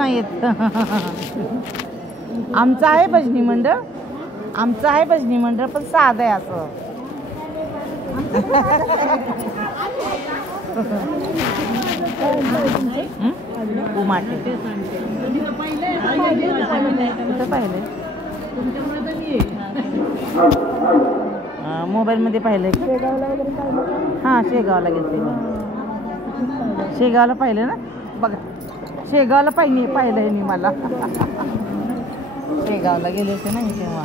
नाही येत. आमचं आहे भजनी मंडळ, आमचं आहे भजनी मंडळ, पण साधं आहे असं. उमाटे कुठं पाहिलंय? मोबाईलमध्ये पाहिलंय का? हां, शेगावला गेलते. शेगावला पाहिलं ना, बघा शेगावला पाहिलंय मी. मला शेगावला गेले होते ना मी तेव्हा.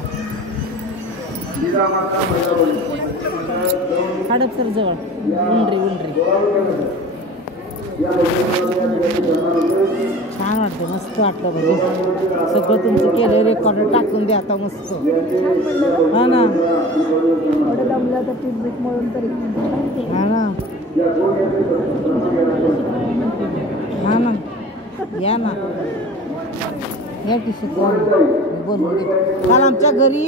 हडपसर जवळ उंडरी उंडरी. छान वाटतं, मस्त वाटलं भजन. सगळं तुमचं केलं रेकॉर्ड टाकून द्या आता मस्त. हा ना, दमलं तर पीठ बीठ मळून तरी. हा ना, हा ना, या ना, या की बोलून दे. काल आमच्या घरी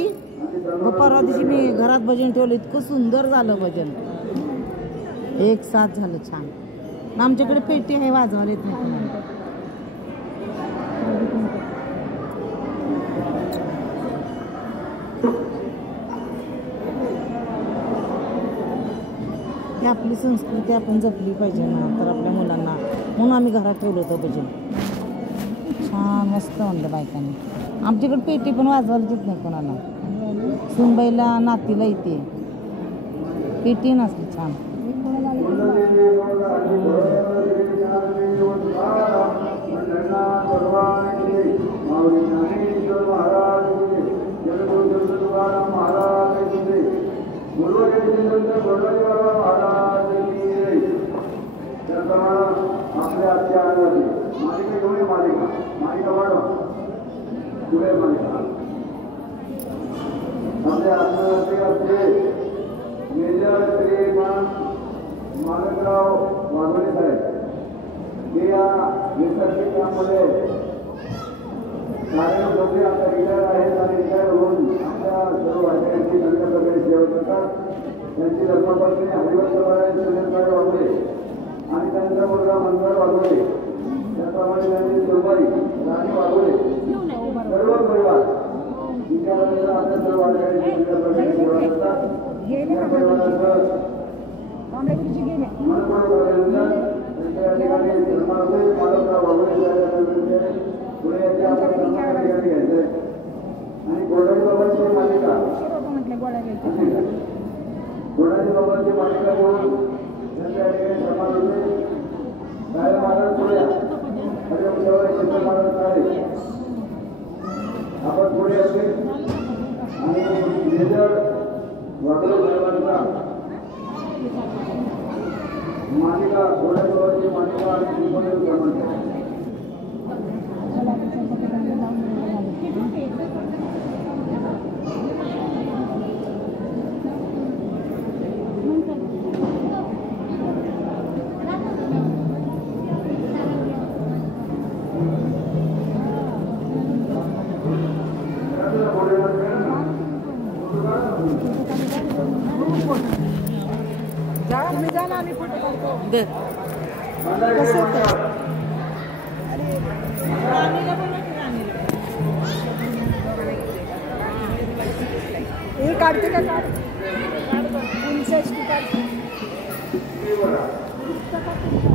परवा दिवशी मी घरात भजन ठेवलं, इतकं सुंदर झालं भजन, एक साथ झालं छान. आमच्याकडे पेटी आहे, वाजवायला येत नाही कोणाला. ही आपली संस्कृती आपण जपली पाहिजे ना, तर आपल्या मुलांना, म्हणून आम्ही घरात ठेवलं होतं भजन. छान मस्त म्हणलं बायकांनी. आमच्याकडे पेटी पण वाजवायला येत नाही कोणाला. सुनबाईला नातीला येते, पेटी नसली छान. आपल्या आजच्या मालिका घेऊन मालिका वाढवा पुढे मालिका आपल्या आत्महत्येचे मेजर श्रीमान माणकराव वाघोले साहेब हे या विसर्जनामध्ये कारण दोघे आता रिटायर आहेत आणि रिटायर होऊन आपल्या सर्व वाचकांची चांगल्या प्रकारे सेवा करतात. त्यांची धर्मपत्नी हरिवंत सुरेशभाई वाघोले आणि त्यांचा मुलगा मनोहर वाघोले, त्याप्रमाणे त्यांची सुनबाई राणी वाघोले, सर्व परिवार विद्यालयाला आपल्या सर्व वाचकांची चांगल्या प्रकारे सेवा करतात. या परिवाराचं मनपूर्वक अभिनंदन. त्यांच्या ठिकाणी धर्माचे मालकराव वाघोले साहेब पुढे याचे आपण ठिकाणी घ्यायचंय. आणि गोडाजी बाबांची मालिका, गोडाजी बाबांची मालिका घेऊन त्यांच्या ठिकाणी समाजाचे गायक महाराज पुढे हरिवंत महाराज काळे आपण पुढे असेल आणि मेजर वाघोले साहेबांचा मालिका, गोडाजी बाबांची मालिका आणि श्रीमंत क्रमांक काढते का काढ 59 काढ.